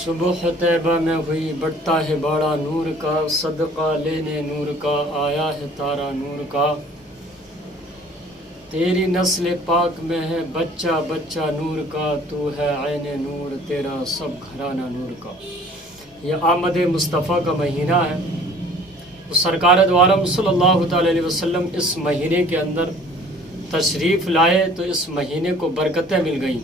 صبح طیبہ میں ہوئی بڑھتا ہے باڑا نور کا، صدقہ لینے نور کا آیا ہے تارا نور کا۔ تیری نسل پاک میں ہے بچہ بچہ نور کا، تو ہے عین نور تیرا سب گھرانہ نور کا۔ یہ آمد مصطفیٰ کا مہینہ ہے۔ سرکار دو عالم صلی اللہ تعالی علیہ وسلم اس مہینے کے اندر تشریف لائے تو اس مہینے کو برکتیں مل گئیں۔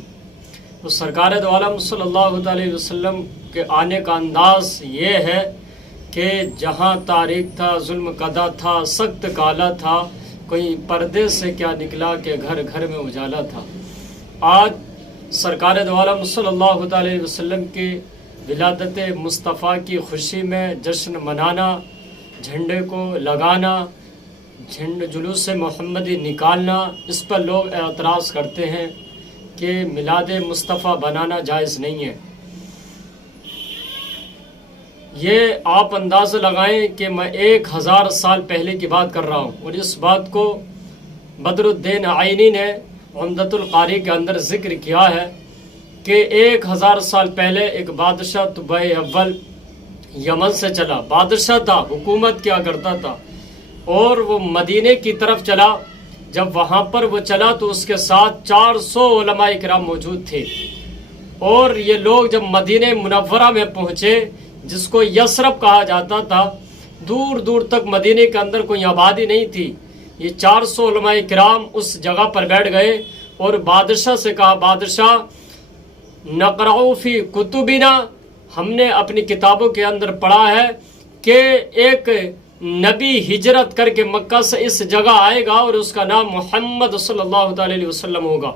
تو سرکار دو عالم صلی اللہ علیہ وسلم کے آنے کا انداز یہ ہے کہ جہاں تاریک تھا، ظلم قدا تھا، سخت کالا تھا، کوئی پردے سے کیا نکلا کہ گھر گھر میں اجالا تھا۔ آج سرکار دو عالم صلی اللہ علیہ وسلم کی ولادت مصطفیٰ کی خوشی میں جشن منانا، جھنڈے کو لگانا، جلوس محمدی نکالنا، اس پر لوگ اعتراض کرتے ہیں کہ میلاد مصطفیٰ بنانا جائز نہیں ہے۔ یہ آپ اندازہ لگائیں کہ میں 1000 سال پہلے کی بات کر رہا ہوں، اور اس بات کو بدر الدین عینی نے عمدۃ القاری کے اندر ذکر کیا ہے کہ 1000 سال پہلے ایک بادشاہ طبع اول یمن سے چلا، بادشاہ تھا، حکومت کیا کرتا تھا، اور وہ مدینے کی طرف چلا۔ جب وہاں پر وہ چلا تو اس کے ساتھ 400 علماء کرام موجود تھے، اور یہ لوگ جب مدینہ منورہ میں پہنچے، جس کو یثرب کہا جاتا تھا، دور دور تک مدینہ کے اندر کوئی آبادی نہیں تھی، یہ 400 علماء کرام اس جگہ پر بیٹھ گئے اور بادشاہ سے کہا، بادشاہ نقرأ فی کتبنا، ہم نے اپنی کتابوں کے اندر پڑھا ہے کہ ایک نبی ہجرت کر کے مکہ سے اس جگہ آئے گا اور اس کا نام محمد صلی اللہ علیہ وسلم ہوگا۔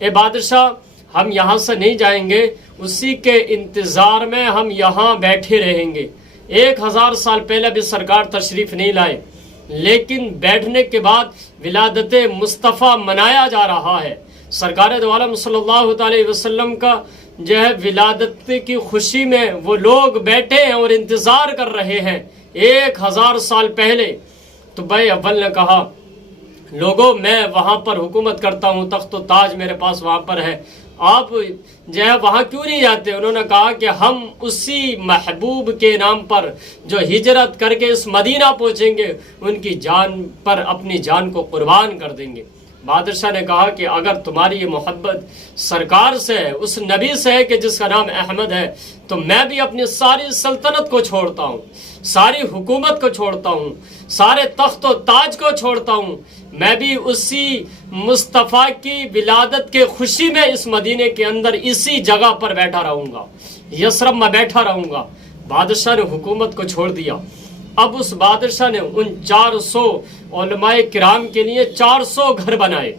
اے بادشاہ، ہم یہاں سے نہیں جائیں گے، اسی کے انتظار میں ہم یہاں بیٹھے رہیں گے۔ 1000 سال پہلے بھی سرکار تشریف نہیں لائے، لیکن بیٹھنے کے بعد ولادت مصطفیٰ منایا جا رہا ہے۔ سرکار دو عالم صلی اللہ علیہ وسلم کا جو ہے ولادت کی خوشی میں وہ لوگ بیٹھے ہیں اور انتظار کر رہے ہیں۔ 1000 سال پہلے طبع اول نے کہا، لوگوں میں وہاں پر حکومت کرتا ہوں، تخت و تاج میرے پاس وہاں پر ہے، آپ جو ہے وہاں کیوں نہیں جاتے؟ انہوں نے کہا کہ ہم اسی محبوب کے نام پر جو ہجرت کر کے اس مدینہ پہنچیں گے، ان کی جان پر اپنی جان کو قربان کر دیں گے۔ بادشاہ نے کہا کہ اگر تمہاری یہ محبت سرکار سے ہے، اس نبی سے ہے کہ جس کا نام احمد ہے، تو میں بھی اپنی ساری سلطنت کو چھوڑتا ہوں، ساری حکومت کو چھوڑتا ہوں، سارے تخت و تاج کو چھوڑتا ہوں، میں بھی اسی مصطفیٰ کی ولادت کے خوشی میں اس مدینے کے اندر اسی جگہ پر بیٹھا رہوں گا، یثرب میں بیٹھا رہوں گا۔ بادشاہ نے حکومت کو چھوڑ دیا۔ اب اس بادشاہ نے ان 400 علماء کرام کے لیے 400 گھر بنائے،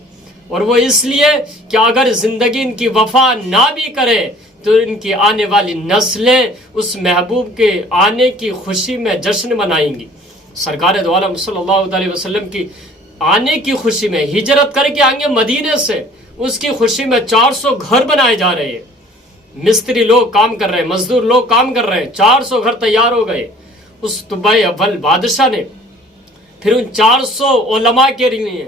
اور وہ اس لیے کہ اگر زندگی ان کی وفا نہ بھی کرے تو ان کی آنے والی نسلیں اس محبوب کے آنے کی خوشی میں جشن منائیں گی۔ سرکار دو عالم صلی اللہ علیہ وسلم کی آنے کی خوشی میں ہجرت کر کے آئیں گے مدینے سے، اس کی خوشی میں 400 گھر بنائے جا رہے ہیں، مستری لوگ کام کر رہے ہیں، مزدور لوگ کام کر رہے ہیں، 400 گھر تیار ہو گئے۔ اس طبع اول بادشاہ نے پھر ان 400 علماء کے لیے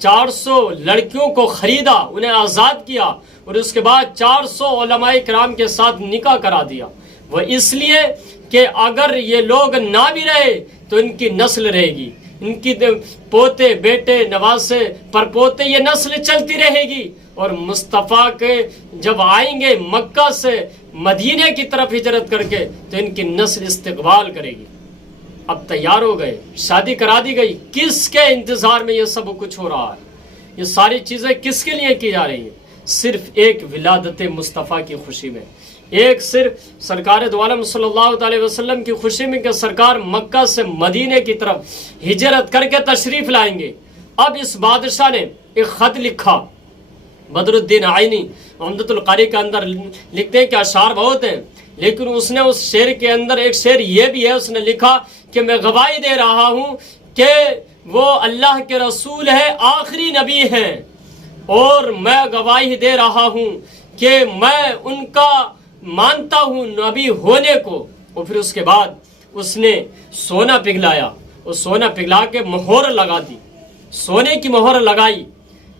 400 لڑکیوں کو خریدا، انہیں آزاد کیا، اور اس کے بعد 400 علماء کرام کے ساتھ نکاح کرا دیا۔ وہ اس لیے کہ اگر یہ لوگ نہ بھی رہے تو ان کی نسل رہے گی، ان کی پوتے بیٹے نواسے پر پوتے، یہ نسل چلتی رہے گی، اور مصطفیٰ کے جب آئیں گے مکہ سے مدینے کی طرف ہجرت کر کے تو ان کی نسل استقبال کرے گی۔ اب تیار ہو گئے، شادی کرا دی گئی، کس کے انتظار میں یہ سب کچھ ہو رہا ہے؟ یہ ساری چیزیں کس کے لیے کی جا رہی ہیں؟ صرف ایک ولادت مصطفیٰ کی خوشی میں، ایک صرف سرکار دو عالم صلی اللہ علیہ وسلم کی خوشی میں کہ سرکار مکہ سے مدینے کی طرف ہجرت کر کے تشریف لائیں گے۔ اب اس بادشاہ نے ایک خط لکھا، بدر الدین عینی عمدۃ القاری کے اندر لکھتے ہیں کہ اشعار بہت ہیں، لیکن اس نے اس شعر کے اندر ایک شعر یہ بھی ہے، اس نے لکھا کہ میں گواہی دے رہا ہوں کہ وہ اللہ کے رسول ہے، آخری نبی ہیں، اور میں گواہی دے رہا ہوں کہ میں ان کا مانتا ہوں نبی ہونے کو۔ اور پھر اس کے بعد اس نے سونا پگھلایا، اور سونا پگھلا کے مہر لگا دی، سونے کی مہر لگائی۔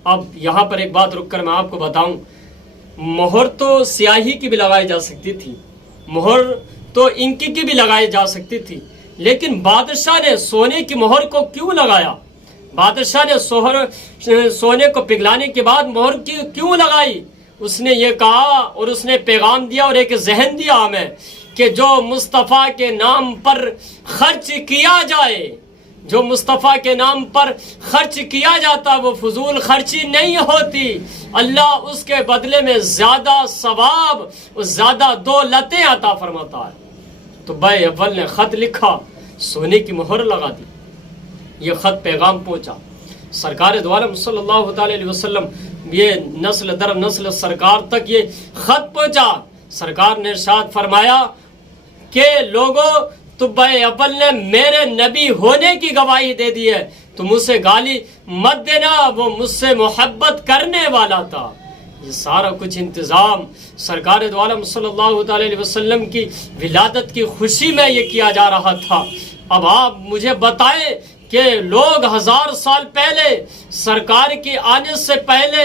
اب یہاں پر ایک بات رک کر میں آپ کو بتاؤں، مہر تو سیاہی کی بھی لگائی جا سکتی تھی، مہر تو انکی کی بھی لگائی جا سکتی تھی، لیکن بادشاہ نے سونے کی مہر کو کیوں لگایا؟ بادشاہ نے سونے کو پگھلانے کے بعد مہر کیوں لگائی؟ اس نے یہ کہا اور اس نے پیغام دیا اور ایک ذہن دیا ہمیں کہ جو مصطفیٰ کے نام پر خرچ کیا جائے، جو مصطفیٰ کے نام پر خرچ کیا جاتا وہ فضول خرچی نہیں ہوتی، اللہ اس کے بدلے میں زیادہ ثواب اور زیادہ دولتیں عطا فرماتا ہے۔ تو بھائی اول نے خط لکھا، سونے کی مہر لگا دی، یہ خط پیغام پہنچا سرکار دو عالم صلی اللہ تعالی علیہ وسلم، یہ نسل در نسل سرکار تک یہ خط پہنچا۔ سرکار نے ارشاد فرمایا کہ لوگوں تبع اول نے میرے نبی ہونے کی گواہی دے دی ہے، تم اسے گالی مت دینا، وہ مجھ سے محبت کرنے والا تھا۔ یہ سارا کچھ انتظام سرکار دو عالم صلی اللہ تعالی علیہ وسلم کی ولادت کی خوشی میں یہ کیا جا رہا تھا۔ اب آپ مجھے بتائیں کہ لوگ 1000 سال پہلے سرکار کے آنے سے پہلے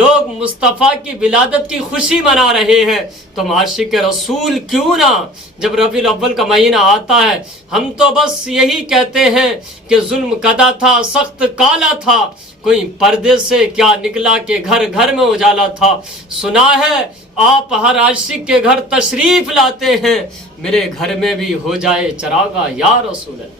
لوگ مصطفیٰ کی ولادت کی خوشی منا رہے ہیں، تو عاشق رسول کیوں نہ جب ربیع الاول کا مہینہ آتا ہے ہم تو بس یہی کہتے ہیں کہ ظلم کدا تھا، سخت کالا تھا، کوئی پردے سے کیا نکلا کہ گھر گھر میں اجالا تھا۔ سنا ہے آپ ہر عاشق کے گھر تشریف لاتے ہیں، میرے گھر میں بھی ہو جائے چراغا یا رسول اللہ۔